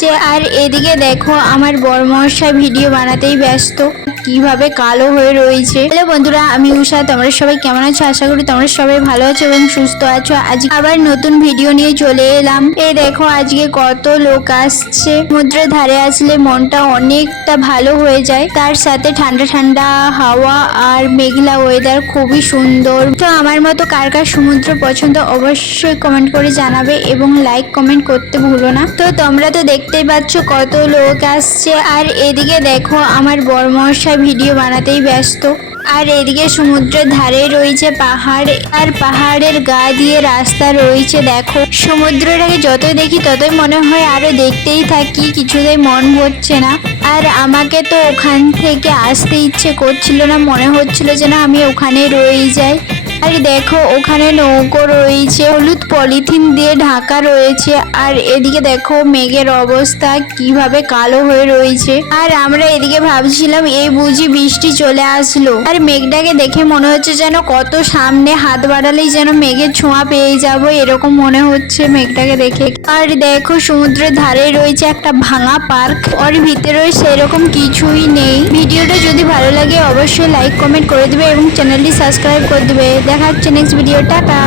আসছে আর এদিকে দেখো আমার বড়মশাই ভিডিও বানাতেই ব্যস্ত। কীভাবে কালো হয়ে রয়েছে। হ্যালো বন্ধুরা, আমি উষা। তোমরা সবাই কেমন আছো? আশা করি তোমরা সবাই ভালো আছো এবং সুস্থ আছো। আজ আবার নতুন ভিডিও নিয়ে চলে এলাম। এই দেখো, আজকে কত লোক আসছে। সমুদ্রের ধারে আসলে মনটা অনেকটা ভালো হয়ে যায়। তার সাথে ঠান্ডা ঠান্ডা হাওয়া আর মেঘলা ওয়েদার খুবই সুন্দর। তো আমার মতো কার কার সমুদ্র পছন্দ অবশ্যই কমেন্ট করে জানাবে এবং লাইক কমেন্ট করতে ভুলো না। তো তোমরা তো দেখতেই পাচ্ছ কত লোক আসছে। আর এদিকে দেখো, আমার বড়মশাই ভিডিও বানাতেই ব্যস্ত। আর এদিকে সমুদ্রের ধারে রয়েছে পাহাড়, আর পাহাড়ের গা দিয়ে রাস্তা রয়েছে, দেখো। সমুদ্রটাকে যত দেখি ততই মনে হয় আরও দেখতেই থাকি, কিছুতেই মন ভরছে না। আর আমাকে তো ওখান থেকে আসতে ইচ্ছে করছিল না, মনে হচ্ছিল যেন আমি ওখানে রয়ে যাই। আর দেখো, ওখানে নৌকো রয়েছে, হলুদ পলিথিন দিয়ে ঢাকা রয়েছে। আর এদিকে দেখো, মেঘের অবস্থা কীভাবে কালো হয়ে রয়েছে। আর আমরা এদিকে ভাবছিলাম, এই বুঝি বৃষ্টি চলে আসলো। আর মেঘটাকে দেখে মনে হচ্ছে যেন কত সামনে হাত বাড়ালেই যেন মেঘের ছোঁয়া পেয়ে যাব, এরকম মনে হচ্ছে মেঘটাকে দেখে। আর দেখো, সমুদ্রের ধারে রয়েছে একটা ভাঙা পার্ক। ওর ভিতরে সেরকম কিছুই নেই। ভিডিওটা যদি ভালো লাগে, অবশ্যই লাইক কমেন্ট করে দেবে এবং চ্যানেলটি সাবস্ক্রাইব করে দেবে। দেখা হচ্ছে নেক্সট ভিডিও টাটা।